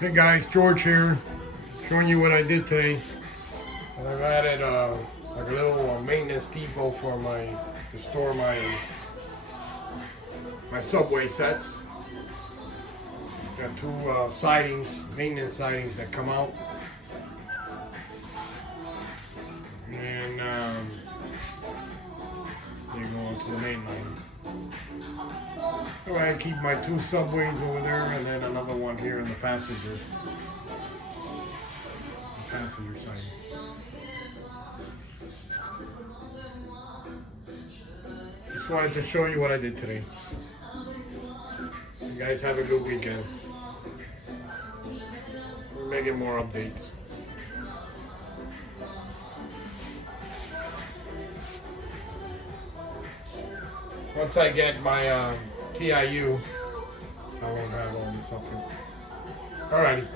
Hey guys, George here, showing you what I did today. I've added like a little maintenance depot for to store my subway sets. Got two maintenance sidings that come out, and they go onto the main line. So I keep my two subways over there, and then another one here in the passenger side. Just wanted to show you what I did today. You guys have a good weekend. We're making more updates. Once I get my TIU, I won't have all this up here. Alrighty.